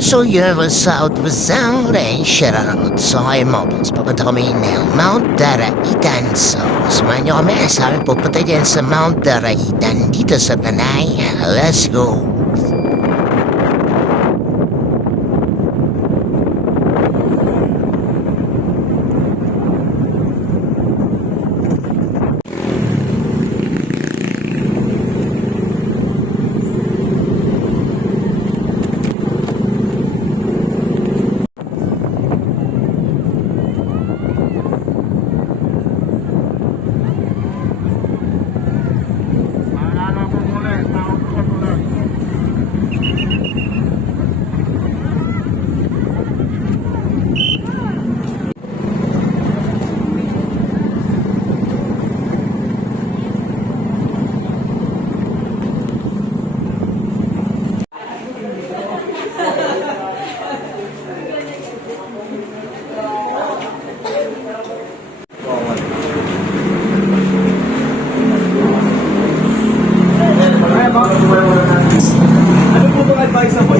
So yun, what's out, what's out, and shout out sa kayo mobiles. Papunta kami ng Mount Daraitan. So, samahan nyo kami sa aming pupunta dyan sa Mount Daraitan dito sa Tanay. Let's go! Ano po itong advice na po?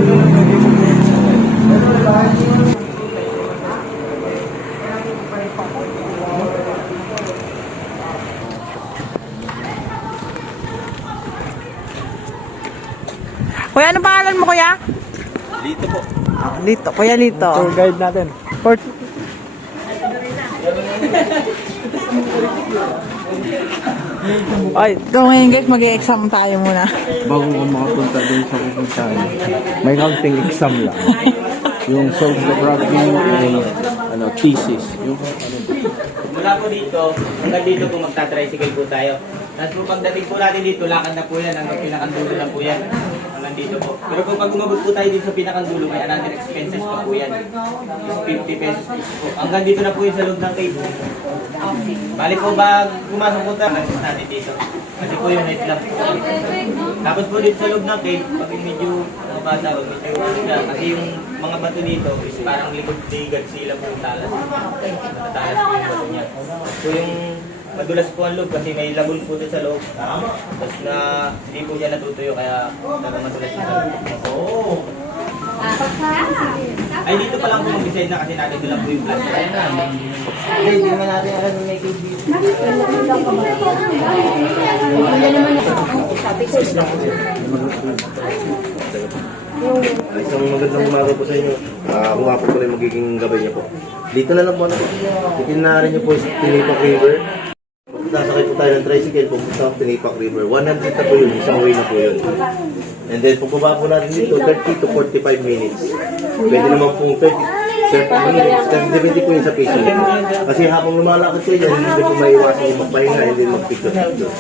Kuya, ano pangalan mo, kuya? Dito po. Lito, kuya Lito. Tour guide natin. Port. Ay, ito ngayon guys, mag-i-exam tayo muna. Bago ka makapunta dun sa pupuntahan, may counting exam lang. Yung solve the problem and thesis. Yung Mula po dito, hanggang dito po magta-tricycle po tayo. Tapos po pagdating po natin dito, lakad na po yan, hanggang pinakandulo lang po yan. Hanggang dito po. Pero kung pag umabot po tayo dito sa pinakandulo, may another expenses pa po yan. Is 50 pesos po. Hanggang dito na po yung sa loob ng cave. Balik po ba pumasok po tayo, access natin dito. Kasi po yung night lang po. Tapos po dito sa loob ng cave, pag medyo bata, pag medyo kasi yung mga bato dito is parang likod-ligad sila po yung talas. Matalas po yung bato niya. So yung madulas po ang loob kasi may labon po doon sa loob. Tapos na hindi po niya natutuyo kaya madulas yung sa loob. Ay dito pa lang po mag-decide na kasi natin lang po yung plan. Ay, hindi naman natin alam na may cave dito. Isang magandang umaga po sa inyo. Kung nga po pala yung magiging gabay niyo po. Dito na lang po. Itinararin niyo po sa Tinipak River. Sasakay po tayo ng tricycle pupunta sa Tinipak River. 100 na po yun. Isang way na po yun. And then pagbaba po natin dito, 30 to 45 minutes. Pwede naman po 30 minutes. Kasi depende po yun sa patient. Kasi habang lumalakad kayo dyan, hindi po maiwasan yung magpahinga, hindi magpikot-pikot.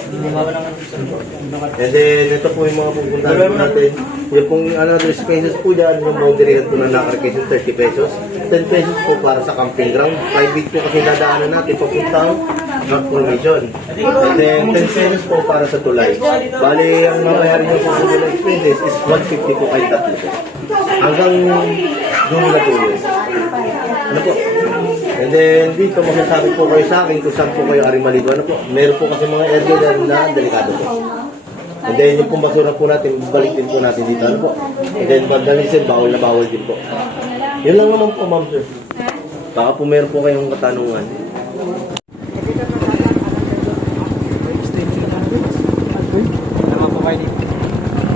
And then, ito po yung mga pupuntahan natin. Yung pong another expenses po dyan, yung moderated po na nakarikes yung 30 pesos. 10 pesos po para sa camping ground. Private po kasi dadaanan natin papuntang rock formation. And then, 10 pesos po para sa tulay. Bali, ang mamayarin yung pupunta na expenses is 150 po kay tatlo. Hanggang dulo na tuloy. Ano po? And then, dito masasabi po kayo sa akin kung saan po kayo arimaligo. Ano po? Meron po kasi mga area na delikado po. And then, yung pong basura po natin, balik din po natin dito. Ano po? And then, pagdalisin, bawal na bawal din po. Yun lang naman po, ma'am sir. Baka po meron po kayong katanungan.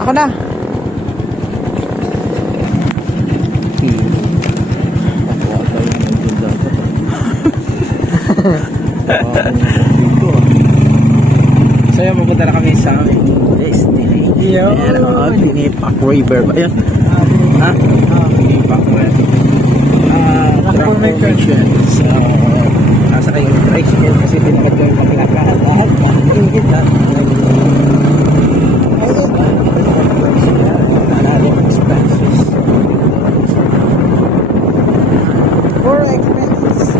Ako na. Saya mapunta na kami sa Tinipak River ba yun? Ha? Tinipak River. Formation. So, nasa kayo yung tricycle kasi pinagad ko yung paglakad. Ingit lang. For expenses.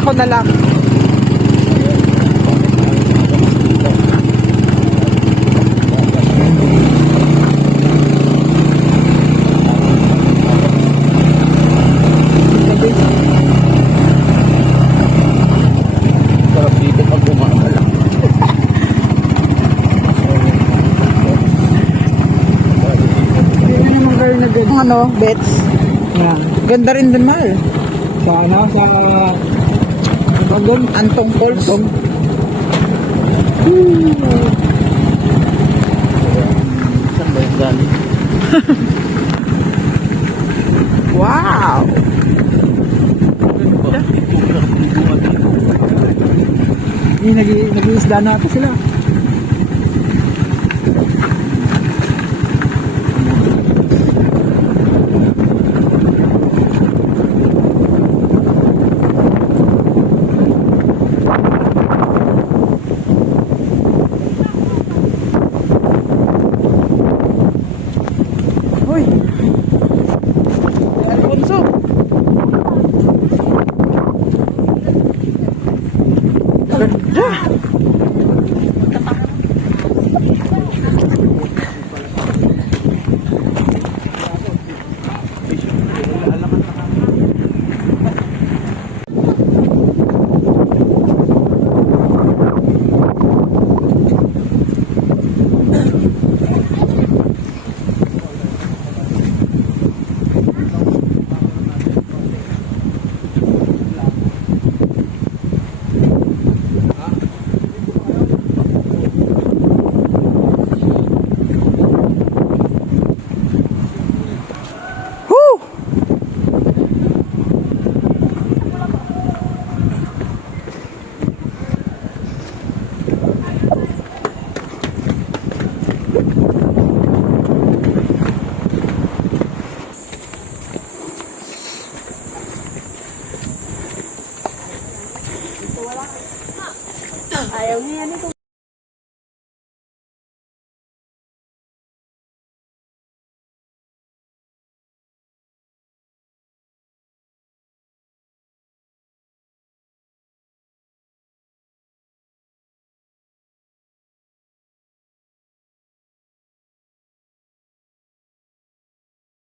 Ako na lang. oh, bets. Yan. Ganda rin dun, mahal. Sa ano? Sa... Ang doon? Antong Falls. Saan ba yung galing? Wow! Nag-iisda na ito sila.